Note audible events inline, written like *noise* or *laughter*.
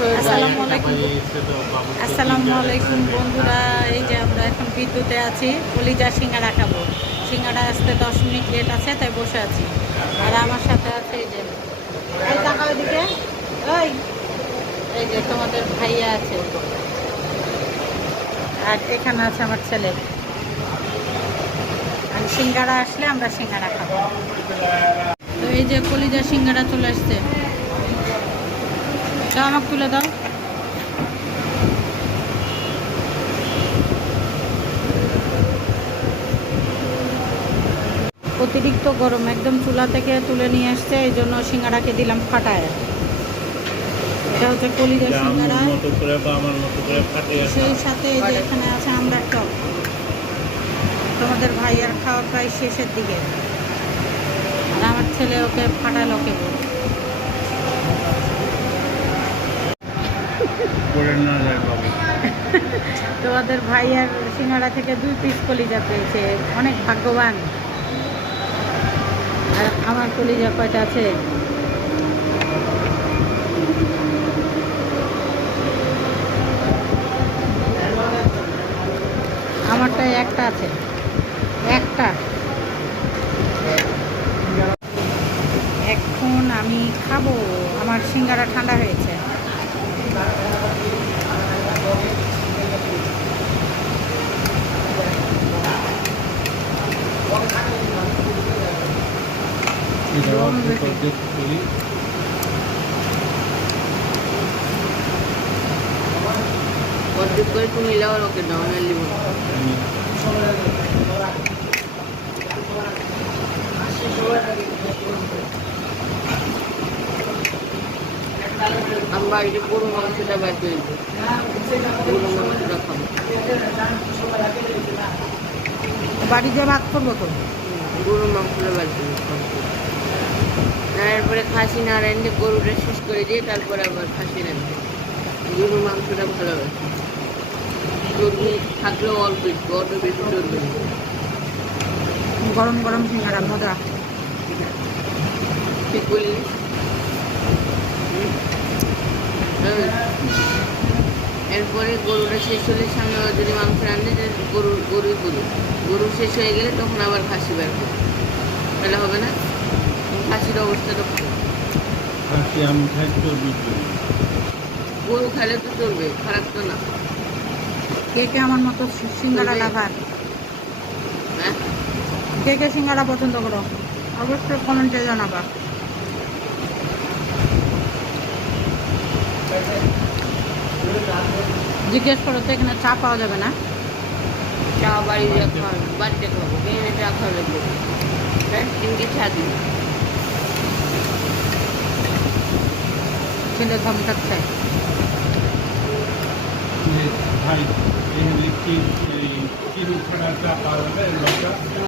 আসসালামু আলাইকুম বন্ধুরা, এই যে আমরা এখন বিদ্যুতে আছি, কলিজা সিঙ্গাড়া খাব। সিঙ্গাড়া আসতে দশ মিনিট লেট আছে, তাই বসে আছি। আর আমার সাথে আছে এই যে ওইদিকে ওই, এই যে তোমাদের ভাইয়া আছে। আর এখানে আছে আমার ছেলে। আর সিঙ্গাড়া আসলে আমরা সিঙ্গাড়া খাব। তো এই যে কলিজা সিঙ্গাড়া চলে আসছে। দাও আমাকে তুলে দাও। অতিরিক্ত গরম একদম চুলা থেকে তুলে নিয়ে আসছে এই জন্য সিঙ্গাড়াকে দিলাম ফাটায়। এটা হচ্ছে কলিজা সিঙ্গাড়া সেই সাথে যে এখানে আছে আমরা টক তোমাদের ভাইয়ার খাওয়া প্রায় শেষের দিকে। আর আমার ছেলে ওকে ফাটালো কেবল। করে ভাই আর *laughs* তোমাদের সিঙ্গাড়া থেকে দুই পিস কলিজা পেয়েছে। অনেক ভাগ্যবান। আর আমার কলিজা কয়টা আছে? আমারটাই একটা আছে। একটা। এখন আমি খাব। আমার সিঙ্গারা ঠান্ডা হয়েছে। অর্ধেক করে তুমি লাও ওকে দাও না লিব আমি বাড়িতে গরু মাংসটা বের করে গরু মাংসটা খাব। বাড়িতে ভাত করব তো? গরু মাংসটা বের করে দেবো। এরপরে খাসি না রাঁধলে গরুটা শেষ করে দিয়ে তারপরে আবার খাসি রাঁধবে গরু মাংসটা ভালো লাগে চর্বি থাকলেও অল্প একটু অল্প বেশি চর্বি। গরম গরম সিঙ্গারা মজা ঠিক বললি হুম? এই, এরপরে গরুটা শেষ হলে সামনে আবার যদি মাংস যে গরু গরুই গরু গরু শেষ হয়ে গেলে তখন আবার খাসি বের করবে। তাহলে হবে না? খাসির অবস্থা তো গরু খেলে তো চলবে খারাপ তো না। কে কে আমার মতো সিঙ্গারা লাভার? হ্যাঁ। কে কে সিঙ্গারা পছন্দ করো? অবশ্যই কমেন্টে জানাবা। জিজ্ঞেস করো তো এখানে চা পাওয়া যাবে না? চা বাড়ি দিয়ে খাওয়া বাড়িতে খাব এখানে চা খাওয়া লাগবে। হ্যাঁ তিনটে চা দিবি ছেলে ধমকাচ্ছে। ভাই এই লিখি এই চিনি ছাড়া চা পাওয়া যায় লঙ্কা